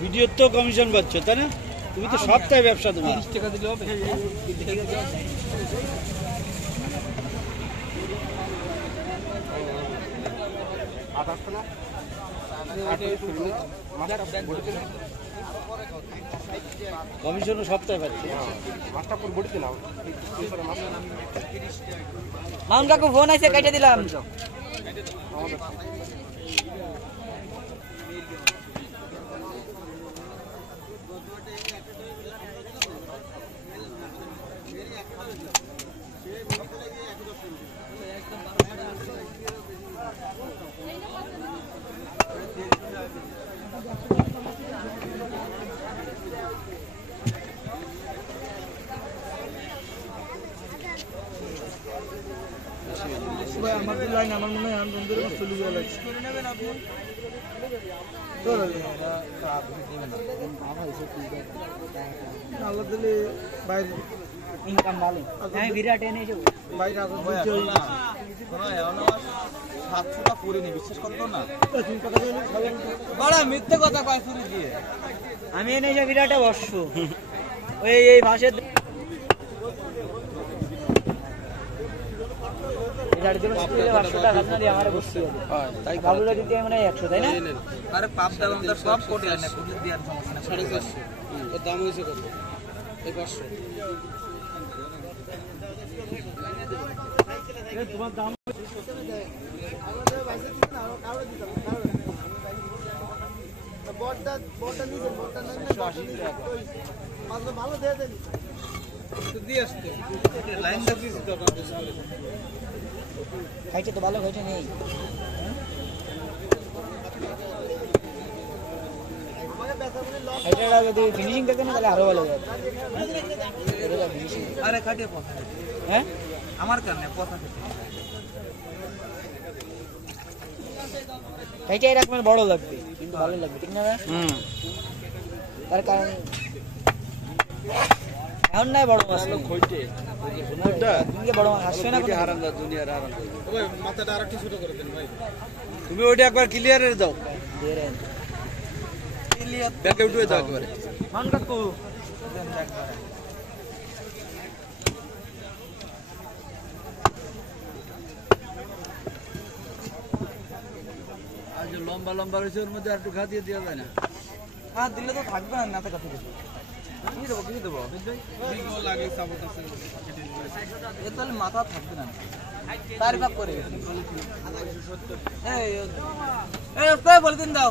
Video তো commission পাচ্ছ তাই না? তুমি তো সপ্তাহে ব্যবসা তোমার। 30 টাকা দিলে হবে। কমিশন সপ্তাহে পাচ্ছি। মাউন্ট কাকু ফোন আছে, কেটে দিলাম। আমার মনে হয় বন্ধুর চলে যাওয়া লাগছে। আল্লাহ দিলে বাইরে ইনকাম ভালো। হ্যাঁ বিরাট এনে বাইরে সাতশোটা করিনি, বিশ্বাস করতো না। মিথ্যে কথা কয় ফুরি দিয়ে। আমি এনে বিরাটে বর্ষ ওই এই ভাষের সব কোটি দাম হয়েছে কত? 500 তোমার দাম ভালো দিয়ে দেন দিয়ে আসতে লাইন খাইছে তো ভালো খাইছে নেই। এটা যদি ফিনিশিং থাকে না তাহলে আরো ভালো হবে। আরে কাটে পথা, হ্যাঁ আমার কারণে পথা খেতে খাইছে এরকম বড় লাগবে কিন্তু ভালো লাগবে, ঠিক না? তার কারণ এখন নাই বড় মাছ খইতে তুমি বড় মাছ আসছে না, হারামজাদা দুনিয়ার হারামজাদা। ওই মাথাটা আরেকটু ছোট করে দেন ভাই, তুমি ওইটা একবার ক্লিয়ারে দাও, দেন ক্লিয়ার ব্যাকে উঠে দাও একবারে। মান কাকু দেন একবারে আর যে লম্বা লম্বা রয়েছে ওর মধ্যে একটু ঘা দিয়ে দেওয়া যায় না? হ্যাঁ দিলে তো থাকবে না, নাতে কাটে দেবো। কি দেবো কি দেবো লাগে তাহলে মাথা থাকবে না, তার ভাগ করে বলে দিন দাও।